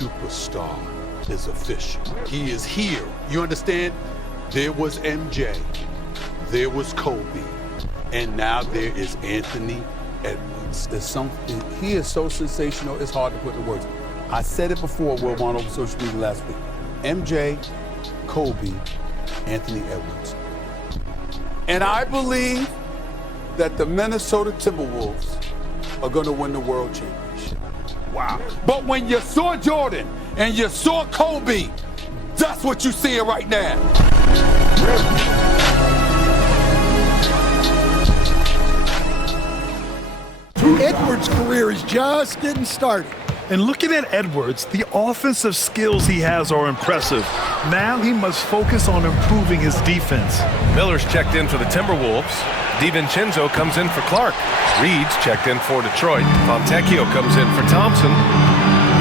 superstar is official. He is here. You understand? There was MJ, there was Kobe, and now there is Anthony Edwards. He is so sensational, it's hard to put into words. I said it before, Will, on over social media last week. MJ, Kobe, Anthony Edwards. And I believe that the Minnesota Timberwolves are going to win the world championship. Wow. But when you saw Jordan and you saw Kobe, that's what you see right now. Edwards' career is just getting started. And looking at Edwards, the offensive skills he has are impressive. Now he must focus on improving his defense. Miller's checked in for the Timberwolves. DiVincenzo comes in for Clark. Reed's checked in for Detroit. Fontecchio comes in for Thompson.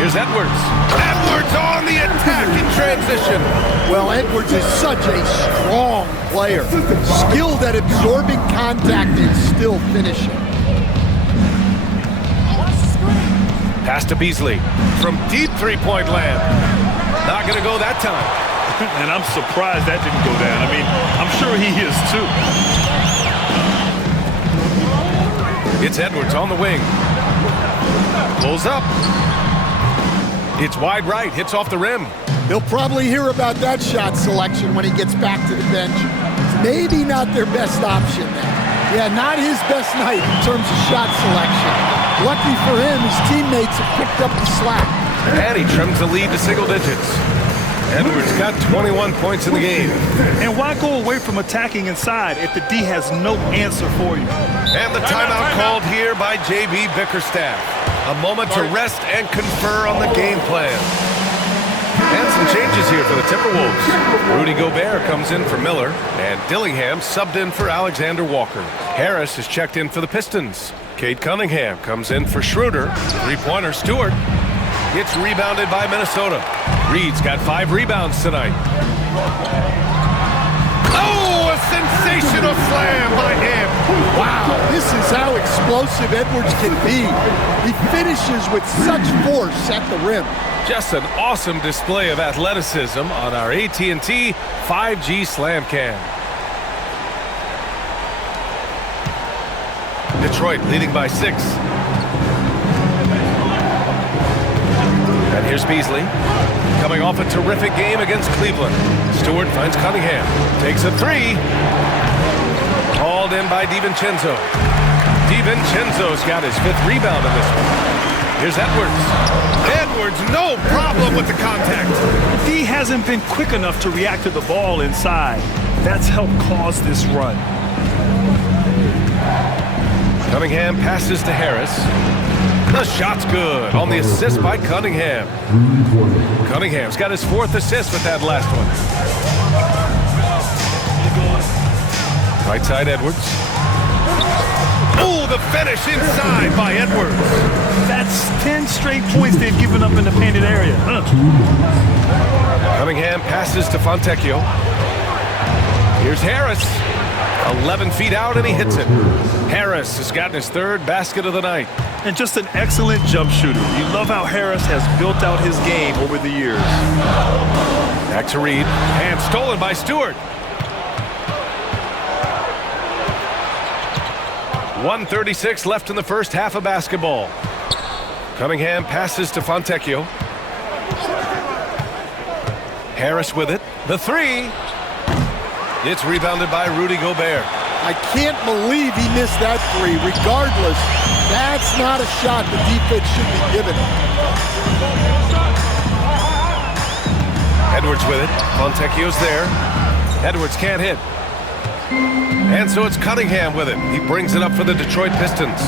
Here's Edwards. Edwards on the attack in transition. Well, Edwards is such a strong player. Skilled at absorbing contact and still finishing. Pass to Beasley from deep three-point land. Not going to go that time. And I'm surprised that didn't go down. I mean, I'm sure he is too. It's Edwards on the wing. Pulls up. It's wide right, hits off the rim. He'll probably hear about that shot selection when he gets back to the bench. It's maybe not their best option there. Yeah, not his best night in terms of shot selection. Lucky for him, his teammates have picked up the slack. And he trims the lead to single digits. Edwards got 21 points in the game. And why go away from attacking inside if the D has no answer for you? And the timeout called here by J.B. Bickerstaff. A moment to rest and confer on the game plan. And some changes here for the Timberwolves. Rudy Gobert comes in for Miller, and Dillingham subbed in for Alexander Walker. Harris is checked in for the Pistons. Cade Cunningham comes in for Schroeder. Three-pointer Stewart. It's rebounded by Minnesota. Reed's got 5 rebounds tonight. Oh, a sensational slam by him. Wow, this is how explosive Edwards can be. He finishes with such force at the rim. Just an awesome display of athleticism on our AT&T 5G Slam Cam. Detroit leading by 6. And here's Beasley, coming off a terrific game against Cleveland. Stewart finds Cunningham, takes a 3. Hauled in by DiVincenzo. DiVincenzo's got his 5th rebound in this one. Here's Edwards. Edwards, no problem with the contact. D hasn't been quick enough to react to the ball inside. That's helped cause this run. Cunningham passes to Harris. The shot's good on the assist by Cunningham. Cunningham's got his 4th assist with that last one. Right side Edwards. Oh, the finish inside by Edwards. That's 10 straight points they've given up in the painted area. Cunningham passes to Fontecchio. Here's Harris. 11 feet out and he hits it. Harris has gotten his 3rd basket of the night. And just an excellent jump shooter. You love how Harris has built out his game over the years. Back to Reed. And stolen by Stewart. 1:36 left in the first half of basketball. Cunningham passes to Fontecchio. Harris with it. The 3. It's rebounded by Rudy Gobert. I can't believe he missed that 3. Regardless, that's not a shot the defense should be giving him. Edwards with it. Fontecchio's there. Edwards can't hit. And so it's Cunningham with it. He brings it up for the Detroit Pistons.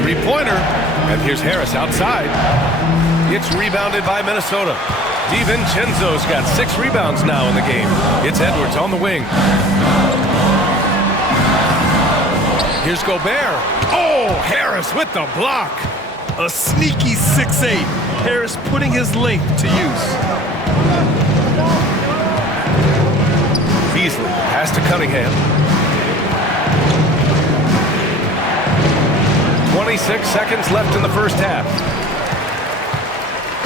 Three-pointer. And here's Harris outside. It's rebounded by Minnesota. DiVincenzo's got 6 rebounds now in the game. It's Edwards on the wing. Here's Gobert. Oh, Harris with the block. A sneaky 6'8". Harris putting his length to use. Beasley pass to Cunningham. 36 seconds left in the first half.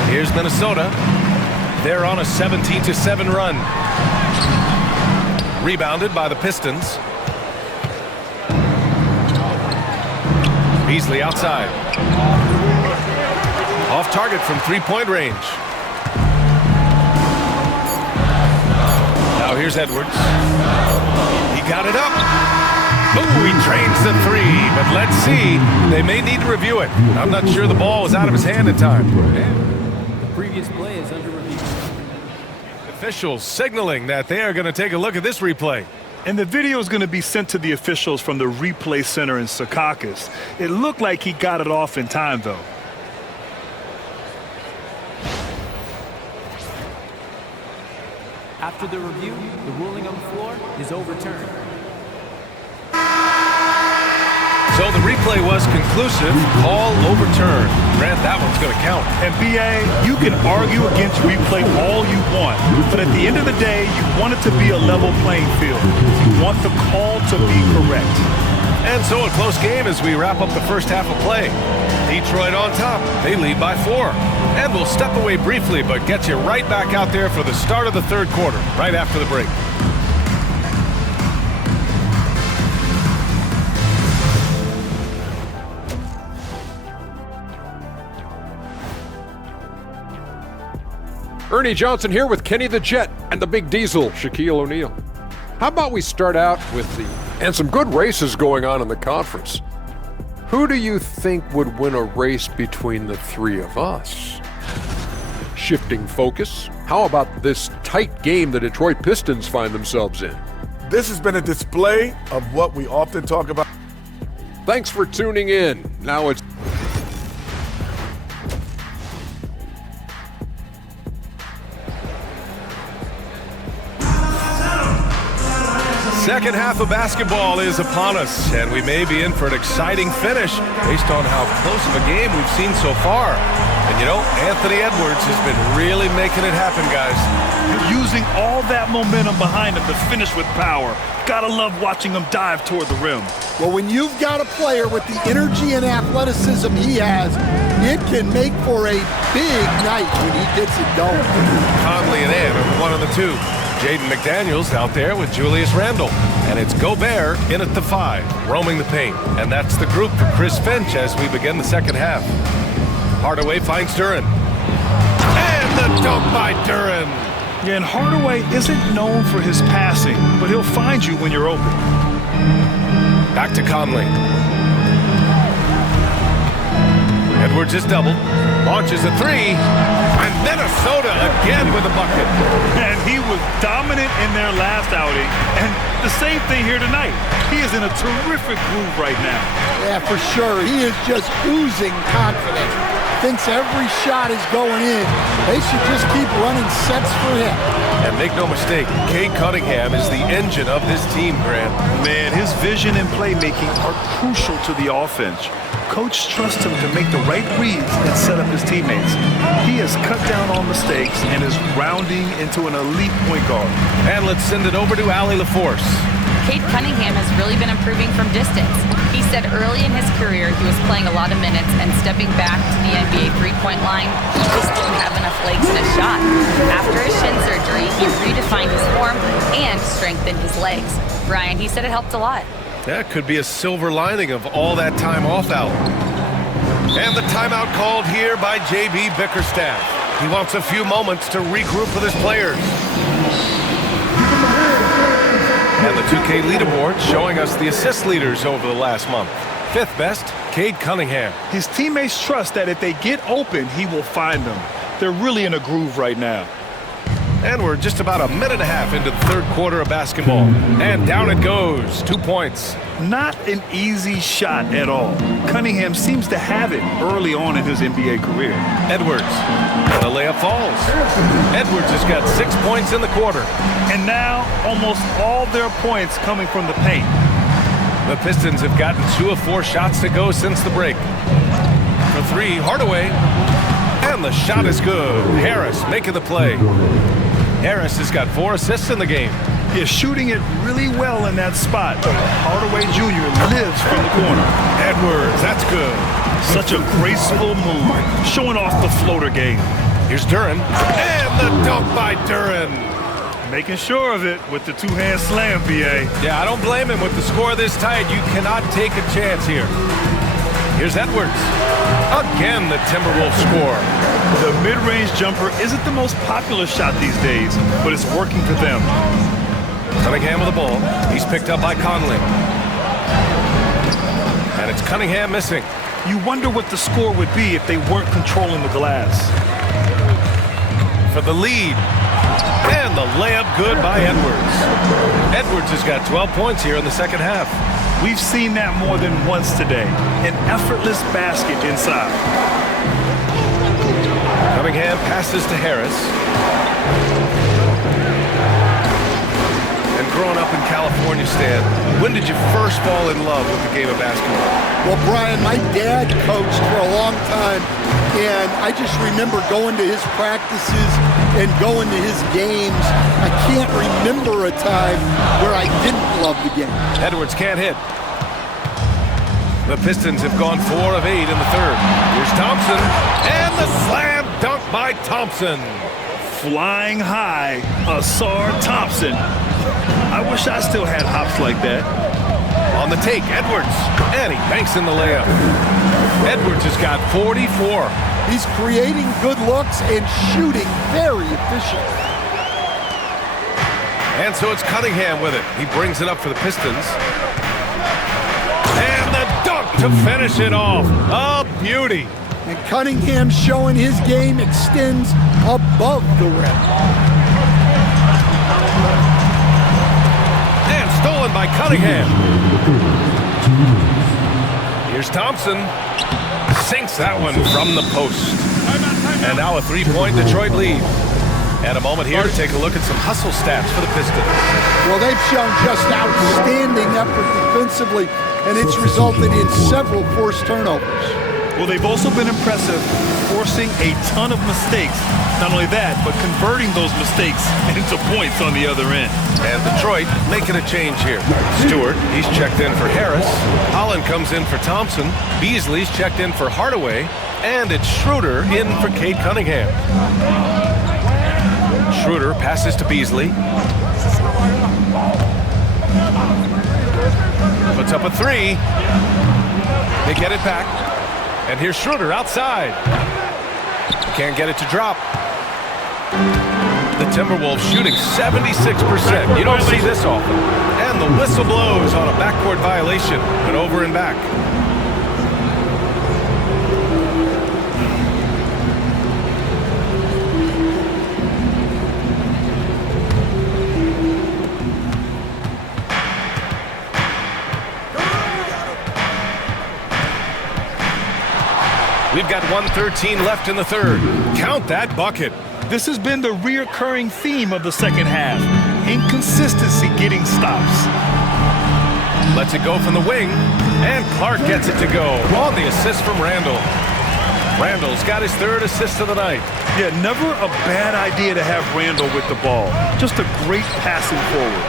Here's Minnesota. They're on a 17-7 run. Rebounded by the Pistons. Beasley outside. Off target from three-point range. Now here's Edwards. He got it up. Ooh, he trains the three, but let's see. They may need to review it. I'm not sure the ball was out of his hand in time. The previous play is under review. Officials signaling that they are going to take a look at this replay. And the video is going to be sent to the officials from the replay center in Secaucus. It looked like he got it off in time, though. After the review, the ruling on the floor is overturned. So the replay was conclusive. Call overturned. Grant, that one's going to count. And BA, you can argue against replay all you want, but at the end of the day, you want it to be a level playing field. You want the call to be correct. And so a close game as we wrap up the first half of play. Detroit on top. They lead by 4. And we'll step away briefly, but get you right back out there for the start of the third quarter, right after the break. Ernie Johnson here with Kenny the Jet and the Big Diesel, Shaquille O'Neal. How about we start out with and some good races going on in the conference. Who do you think would win a race between the three of us? Shifting focus, how about this tight game the Detroit Pistons find themselves in? This has been a display of what we often talk about. Thanks for tuning in. Now it's Second half of basketball is upon us, and we may be in for an exciting finish based on how close of a game we've seen so far. And you know, Anthony Edwards has been really making it happen, guys. Using all that momentum behind him to finish with power. Gotta love watching him dive toward the rim. Well, when you've got a player with the energy and athleticism he has, it can make for a big night when he gets it going. Conley and Ed are one of the two. Jaden McDaniels out there with Julius Randle. And it's Gobert in at the 5, roaming the paint. And that's the group for Chris Finch as we begin the second half. Hardaway finds Duren. And the dunk by Duren. Yeah, and Hardaway isn't known for his passing, but he'll find you when you're open. Back to Conley. Edwards is doubled. Launches a 3. And Minnesota again with a bucket. And he was dominant in their last outing. And the same thing here tonight. He is in a terrific groove right now. Yeah, for sure. He is just oozing confidence. Thinks every shot is going in. They should just keep running sets for him. And make no mistake, Cade Cunningham is the engine of this team, Grant. Man, his vision and playmaking are crucial to the offense. Coach trusts him to make the right reads and set up his teammates. He has cut down on mistakes and is rounding into an elite point guard. And let's send it over to Allie LaForce. Cade Cunningham has really been improving from distance. He said early in his career he was playing a lot of minutes and stepping back to the NBA three-point line, he just didn't have enough legs in his shot. After his shin surgery, he redefined his form and strengthened his legs. Brian, he said it helped a lot. That could be a silver lining of all that time off out. And the timeout called here by JB Bickerstaff. He wants a few moments to regroup with his players. And the 2K leaderboard showing us the assist leaders over the last month. 5th best, Cade Cunningham. His teammates trust that if they get open, he will find them. They're really in a groove right now. And we're just about a minute and a half into the third quarter of basketball. And down it goes, 2 points. Not an easy shot at all. Cunningham seems to have it early on in his NBA career. Edwards, and the layup falls. Edwards has got 6 points in the quarter. And now, almost all their points coming from the paint. The Pistons have gotten 2 of 4 shots to go since the break. For 3, Hardaway. And the shot is good. Harris making the play. Harris has got 4 assists in the game. He's shooting it really well in that spot. Hardaway Jr. lives from the corner. Edwards, that's good. Such a graceful move, showing off the floater game. Here's Duren, and the dunk by Duren. Making sure of it with the two-hand slam, BA. Yeah, I don't blame him. With the score this tight, you cannot take a chance here. Here's Edwards. Again, the Timberwolves score. The mid-range jumper isn't the most popular shot these days, but it's working for them. Cunningham with the ball. He's picked up by Conley. And it's Cunningham missing. You wonder what the score would be if they weren't controlling the glass. For the lead. And the layup good by Edwards. Edwards has got 12 points here in the second half. We've seen that more than once today. An effortless basket inside. Cunningham passes to Harris. And growing up in California, Stan, when did you first fall in love with the game of basketball? Well, Brian, my dad coached for a long time, and I just remember going to his practices and going to his games. I can't remember a time where I didn't love the game. Edwards can't hit. The Pistons have gone 4 of 8 in the third. Here's Thompson, and the slam dunk by Thompson. Flying high, Asar Thompson. I wish I still had hops like that. On the take, Edwards, and he banks in the layup. Edwards has got 44. He's creating good looks and shooting very efficient. And so it's Cunningham with it. He brings it up for the Pistons. And the dunk to finish it off. A beauty. And Cunningham showing his game extends above the rim. And stolen by Cunningham. Here's Thompson. Sinks that one from the post. And now a three-point Detroit lead. And a moment here to take a look at some hustle stats for the Pistons. Well, they've shown just outstanding effort defensively, and it's resulted in several forced turnovers. Well, they've also been impressive, forcing a ton of mistakes. Not only that, but converting those mistakes into points on the other end. And Detroit making a change here. Stewart, he's checked in for Harris. Holland comes in for Thompson. Beasley's checked in for Hardaway. And it's Schroeder in for Cade Cunningham. Schroeder passes to Beasley. Puts up a three. They get it back. And here's Schroeder outside. Can't get it to drop. The Timberwolves shooting 76%. You don't see this often. And the whistle blows on a backcourt violation. And over and back. We've got 1:13 left in the third. Count that bucket. This has been the reoccurring theme of the second half. Inconsistency getting stops. Lets it go from the wing, and Clark gets it to go. On the assist from Randall. Randall's got his third assist of the night. Yeah, never a bad idea to have Randall with the ball. Just a great passing forward.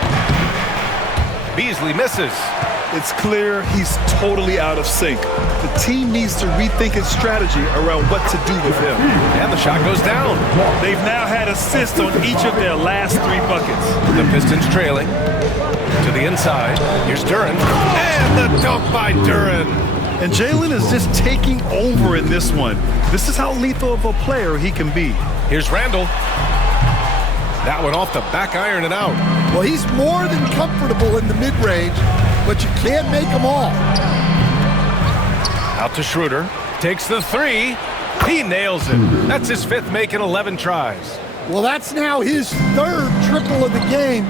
Beasley misses. It's clear he's totally out of sync. The team needs to rethink its strategy around what to do with him. And the shot goes down. They've now had assists on each of their last 3 buckets. The Pistons trailing. To the inside. Here's Duren. And the dunk by Duren. And Jalen is just taking over in this one. This is how lethal of a player he can be. Here's Randall. That one off the back iron and out. Well, he's more than comfortable in the mid-range, but you can't make them all. Out to Schroeder. Takes the three. He nails it. That's his 5th make in 11 tries. Well, that's now his 3rd triple of the game,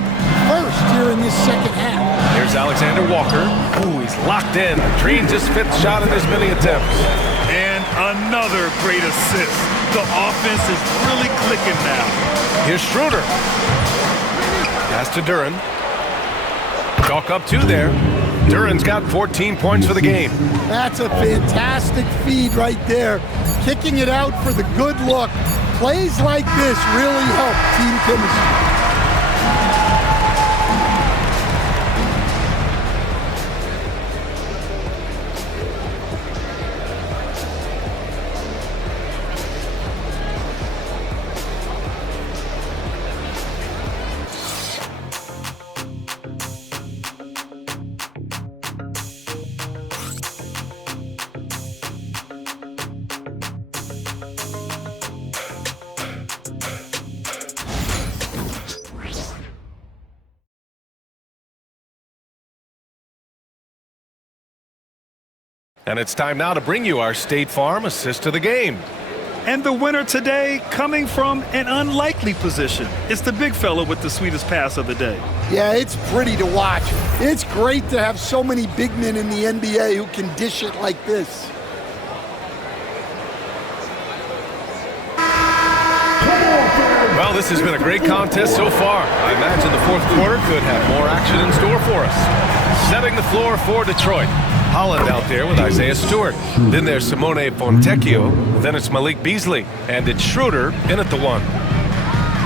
first here in this second half. Here's Alexander Walker. Ooh, he's locked in. Drains his 5th shot in as many attempts. And another great assist. The offense is really clicking now. Here's Schroeder. Pass to Duren. Chalk up 2 there. Duren's got 14 points for the game. That's a fantastic feed right there. Kicking it out for the good look. Plays like this really help team chemistry. And it's time now to bring you our State Farm assist of the game. And the winner today coming from an unlikely position. It's the big fella with the sweetest pass of the day. Yeah, it's pretty to watch. It's great to have so many big men in the NBA who can dish it like this. Well, this has been a great contest so far. I imagine the fourth quarter could have more action in store for us. Setting the floor for Detroit. Holland out there with Isaiah Stewart. Then there's Simone Fontecchio. Then it's Malik Beasley. And it's Schroeder in at the 1.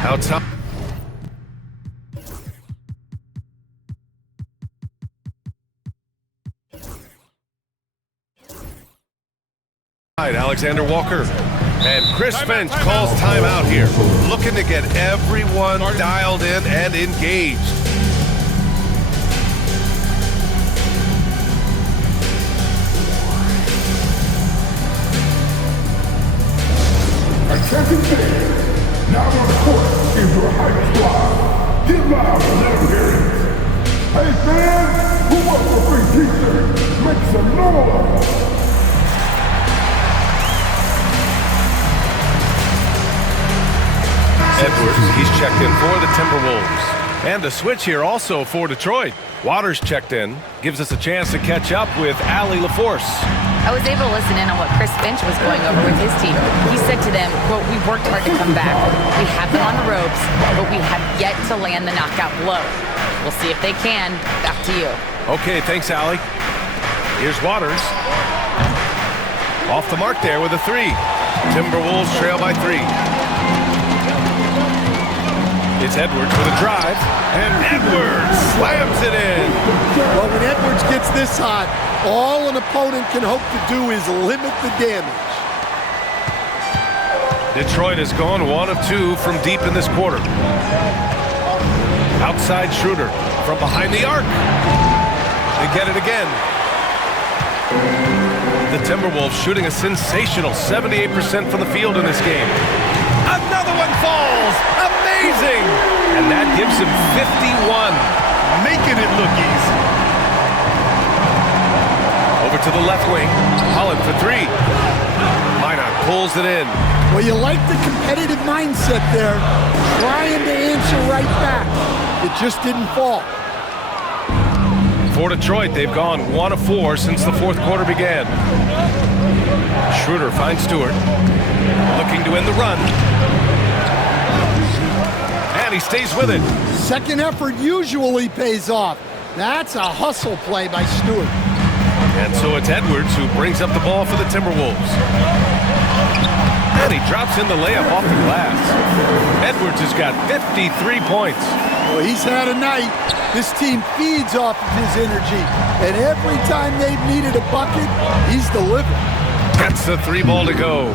Outside. Alexander Walker. And Chris Finch calls timeout here. Looking to get everyone dialed in and engaged. Attention fans, now on the court is your hype squad. Get loud and let them hear it. Hey fans, who wants a free t-shirt? Make some noise. Edwards, he's checked in for the Timberwolves. And a switch here also for Detroit. Waters checked in, gives us a chance to catch up with Allie LaForce. I was able to listen in on what Chris Finch was going over with his team. He said to them, quote, "We've worked hard to come back. We have them on the ropes, but we have yet to land the knockout blow. We'll see if they can." Back to you. Okay, thanks, Allie. Here's Waters. Off the mark there with a 3. Timberwolves trail by 3. It's Edwards with a drive, and Edwards slams it in. Well, when Edwards gets this hot, all an opponent can hope to do is limit the damage. Detroit has gone 1 of 2 from deep in this quarter. Outside Schroeder from behind the arc. They get it again. The Timberwolves shooting a sensational 78% from the field in this game. Another one falls. Amazing. And that gives him 51. Making it look easy. Over to the left wing. Holland for 3. Minot pulls it in. Well, you like the competitive mindset there, trying to answer right back. It just didn't fall. For Detroit, they've gone 1 of 4 since the fourth quarter began. Schroeder finds Stewart. Looking to end the run. And he stays with it. Second effort usually pays off. That's a hustle play by Stewart. And so it's Edwards who brings up the ball for the Timberwolves. And he drops in the layup off the glass. Edwards has got 53 points. Well, he's had a night. This team feeds off of his energy. And every time they've needed a bucket, he's delivered. Gets the 3 ball to go.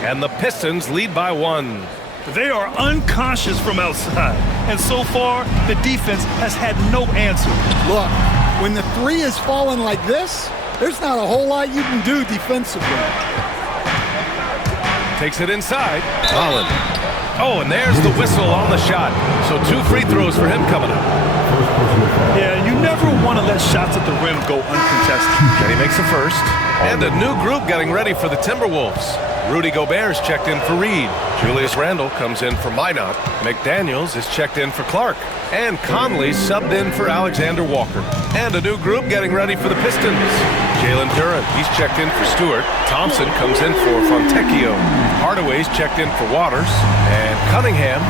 And the Pistons lead by 1. They are unconscious from outside. And so far, the defense has had no answer. Look, when the 3 is falling like this, there's not a whole lot you can do defensively. Takes it inside. Holland. Oh, and there's the whistle on the shot. So 2 free throws for him coming up. Yeah, you never want to let shots at the rim go uncontested. And he makes the first. And a new group getting ready for the Timberwolves. Rudy Gobert's checked in for Reed. Julius Randle comes in for Minot. McDaniels is checked in for Clark. And Conley subbed in for Alexander Walker. And a new group getting ready for the Pistons. Jalen Duren, he's checked in for Stewart. Thompson comes in for Fontecchio. Hardaway's checked in for Waters. And Cunningham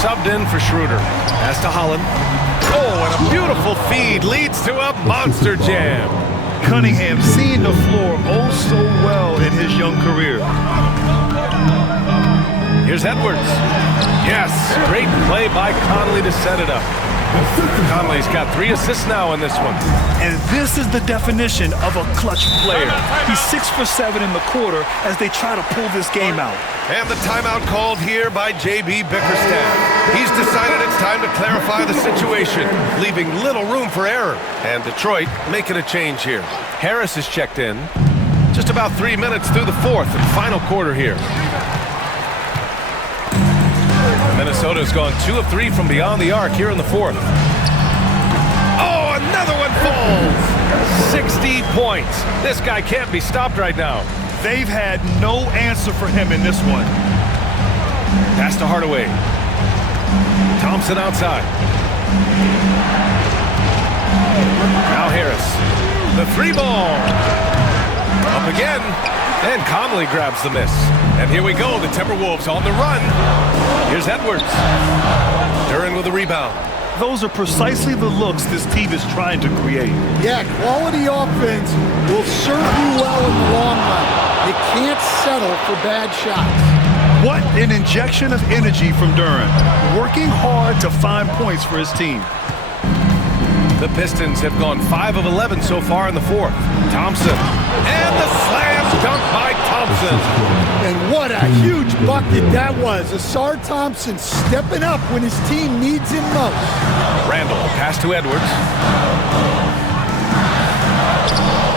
subbed in for Schroeder. Pass to Holland. Oh, and a beautiful feed leads to a monster jam. Cunningham seeing the floor oh so well in his young career. Here's Edwards. Yes, great play by Conley to set it up. Conley's got 3 assists now in this one. And this is the definition of a clutch player. He's 6 for 7 in the quarter as they try to pull this game out. And the timeout called here by JB Bickerstaff. He's decided it's time to clarify the situation, leaving little room for error. And Detroit making a change here. Harris is checked in. Just about 3 minutes through the fourth and final quarter here. Minnesota's gone 2 of 3 from beyond the arc here in the fourth. Oh, another one falls. 60 points. This guy can't be stopped right now. They've had no answer for him in this one. Pass to Hardaway. Thompson outside. Now Harris. The three ball. Up again. And Conley grabs the miss. And here we go. The Timberwolves on the run. Here's Edwards. Duren with the rebound. Those are precisely the looks this team is trying to create. Yeah, quality offense will serve you well in the long run. You can't settle for bad shots. What an injection of energy from Duren. Working hard to find points for his team. The Pistons have gone 5 of 11 so far in the fourth. Thompson. And the slam dunk by Thompson. And what a huge bucket that was. Asar Thompson stepping up when his team needs him most. Randall, pass to Edwards.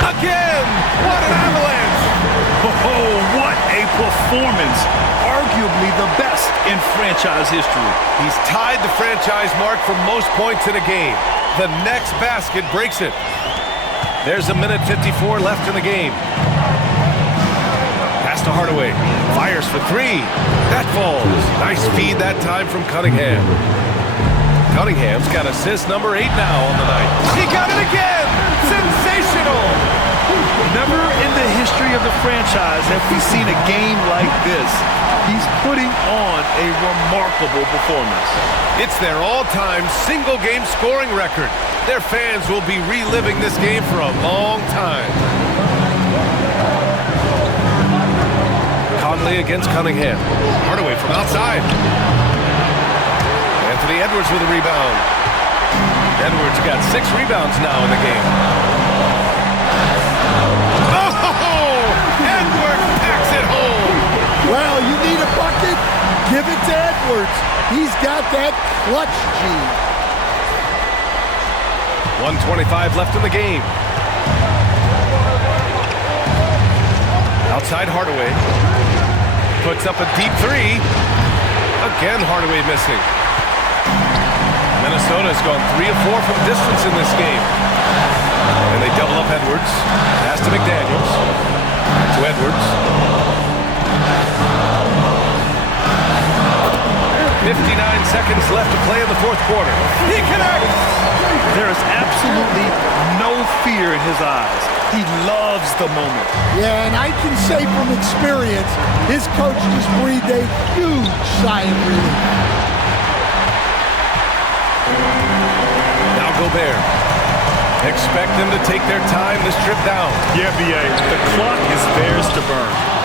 Again! What an avalanche! Oh, what a performance. Arguably the best in franchise history. He's tied the franchise mark for most points in a game. The next basket breaks it. There's a minute 54 left in the game. Pass to Hardaway. Fires for three. That falls. Nice feed that time from Cunningham. Cunningham's got assist number 8 now on the night. He got it again! Sensational! Never in the history of the franchise have we seen a game like this. He's putting on a remarkable performance. It's their all-time single-game scoring record. Their fans will be reliving this game for a long time. Conley against Cunningham. Hardaway from outside. Anthony Edwards with a rebound. Edwards got 6 rebounds now in the game. Oh! Edwards packs it home. Well, you need a bucket? Give it to Edwards. He's got that clutch gene. 1:25 left in the game. Outside Hardaway. Puts up a deep three. Again, Hardaway missing. Minnesota's gone 3 of 4 from distance in this game. And they double up Edwards. Pass to McDaniels. To Edwards. 59 seconds left to play in the fourth quarter. He connects! There is absolutely no fear in his eyes. He loves the moment. Yeah, and I can say from experience, his coach just breathed a huge sigh of relief. Now Gobert. Expect them to take their time this trip down. Yeah, B.A., the clock is theirs to burn.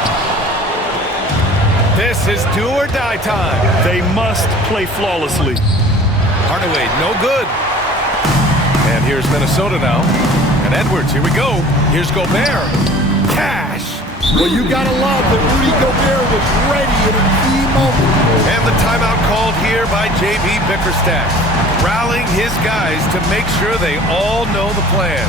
This is do or die time. They must play flawlessly. Hardaway, no good. And here's Minnesota now. And Edwards, here we go. Here's Gobert. Cash. Well, you gotta love that Rudy Gobert was ready at a key moment. And the timeout called here by J.B. Bickerstaff, rallying his guys to make sure they all know the plan.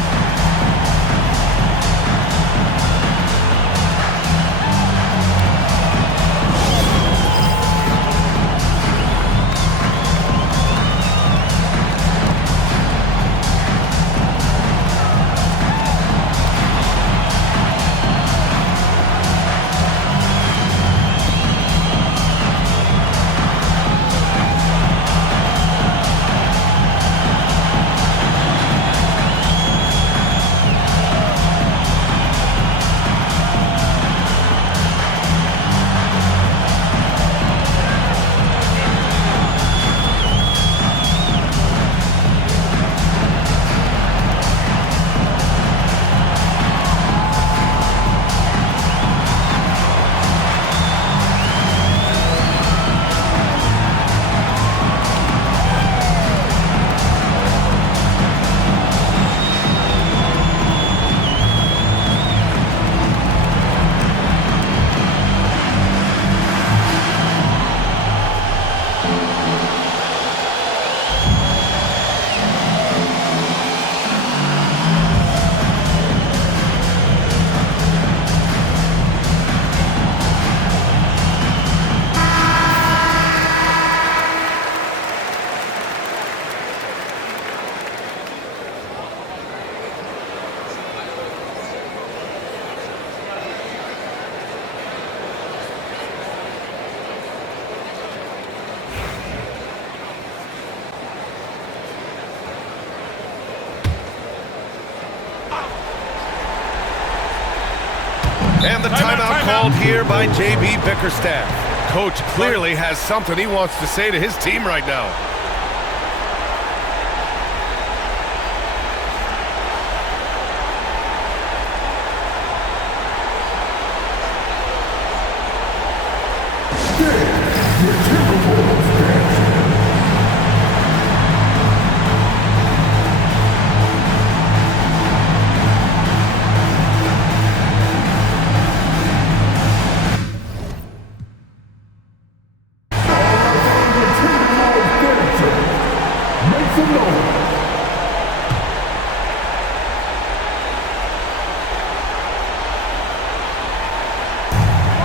And the timeout called here by J.B. Bickerstaff. Coach clearly has something he wants to say to his team right now. The Timberwolves dancing. Make some noise.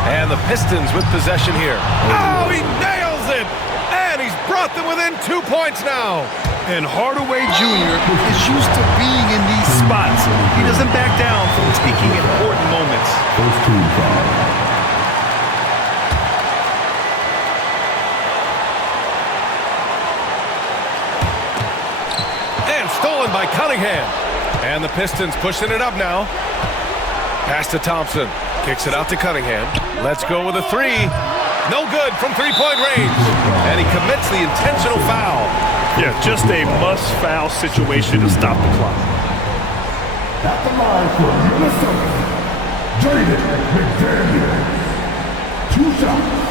And the Pistons with possession here. Oh, he nails it! And he's brought them within 2 points now. And Hardaway Jr. is used to being in these spots. He doesn't back down from taking important moments. First team foul. And stolen by Cunningham. And the Pistons pushing it up now. Pass to Thompson. Kicks it out to Cunningham. Let's go with a three. No good from three-point range. And he commits the intentional foul. Yeah, just a must-foul situation to stop the clock. At the line for Minnesota, Jaden McDaniels. 2 shots.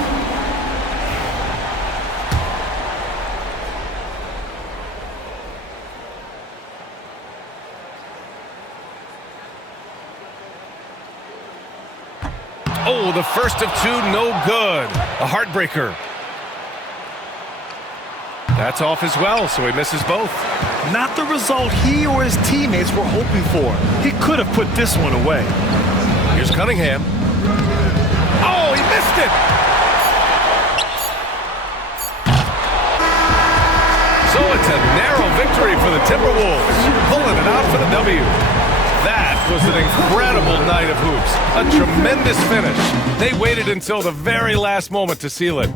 Oh, the first of 2, no good. A heartbreaker. That's off as well, so he misses both. Not the result he or his teammates were hoping for. He could have put this one away. Here's Cunningham. Oh, he missed it! So it's a narrow victory for the Timberwolves, pulling it out for the W. That was an incredible night of hoops. A tremendous finish. They waited until the very last moment to seal it.